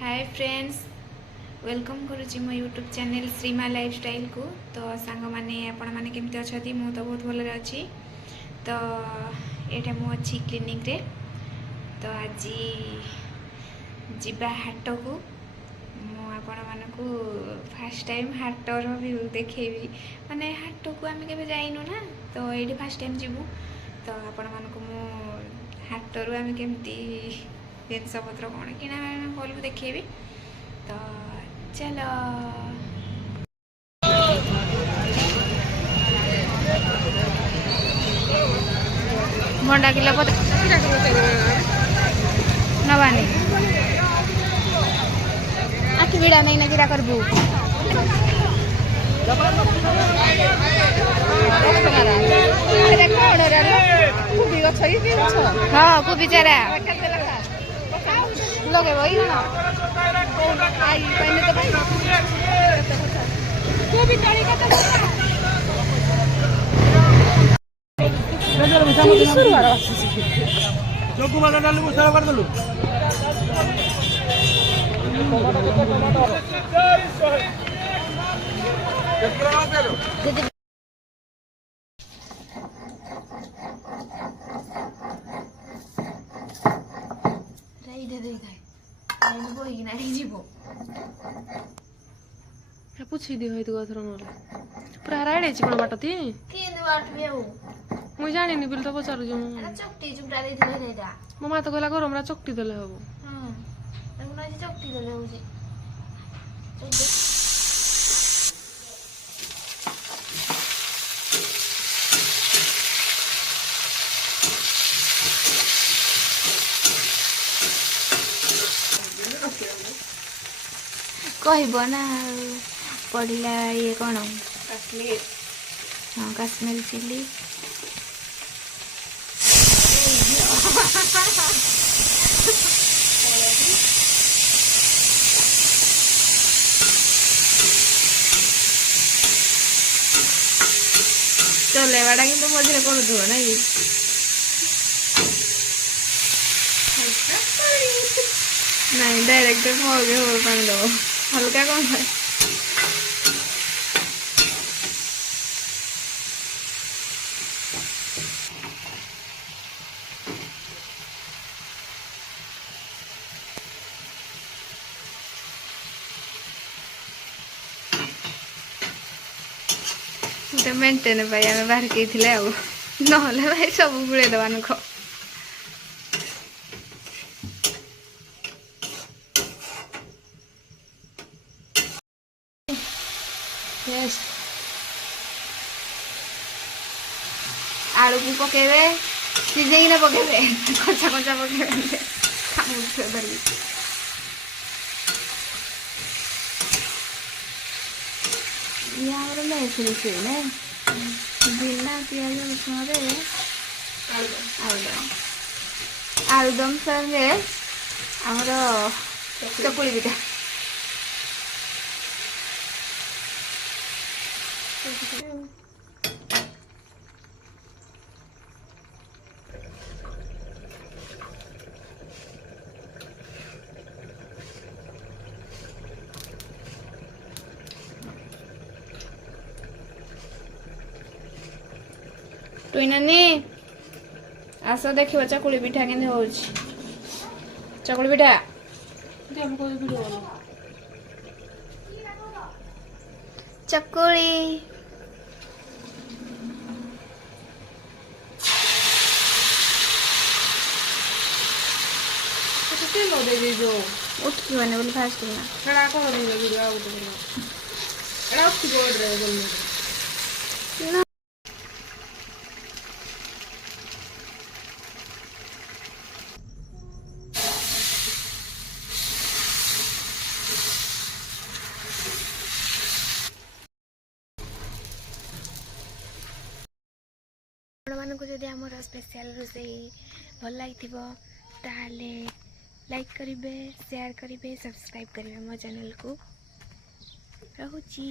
Hi friends, welcome करुच्ची मो YouTube channel श्रीमा lifestyle को। तो सांग मैंने आपण मैंने केमती अच्छा मु तो बहुत भल अच्छी। तो ये मु अच्छी क्लिनिक रे। तो आज जीवा हाट को आपण मानक फास्ट टाइम हाटर व्यू देखेबी। माने हाट को आम के जाइनु ना, तो ये फास्ट टाइम जीवु। तो आपण मानक मु हाटर आम केमती जिनस पत्र कौन कि कलु देखेबी। तो चलो भंडा किलो नवानी आखि भिड़ा नहीं ना गिरा करबू। हाँ को बिचारा लगे वही ना पूछी दी होई तो थरो नले पूरा राइडे छि कोन बाटती केन बाट बेउ मुई जानि नि बिल तो पचारु जो चकटी चुकटा दे दिले रेदा ममा तो कहला गरम रा चकटी देले हबो। हां एगुना जे चकटी देले होजे कहब ना पड़ला ये कौन काश्मीर। हाँ काश्मीर चिली चलेवाटा कि मझे करूँ ना कि नहीं डायरेक्ट मगे हो पानी दब हल्का कौन है। मेन्टेन भाई आम बाहर के ना भाई सब बुड़े दबा नुख आलू को पकेबे सीझे पकेबे कच्चा कच्चा पकेबे धरिक मेस रोषे ना बिना पिज रसुण आलुदम संगे आमर चकुली पिठा टुई नानी आस देखिए चकुली पिठा के चकुली पिठा चकुली उठकी बने बोले फास्ट ना मानक जदि आमर स्पेशल रोषे भल लगी ताले लाइक करेंगे, शेयर करेंगे, सब्सक्राइब करेंगे मो चैनल को। रहुची।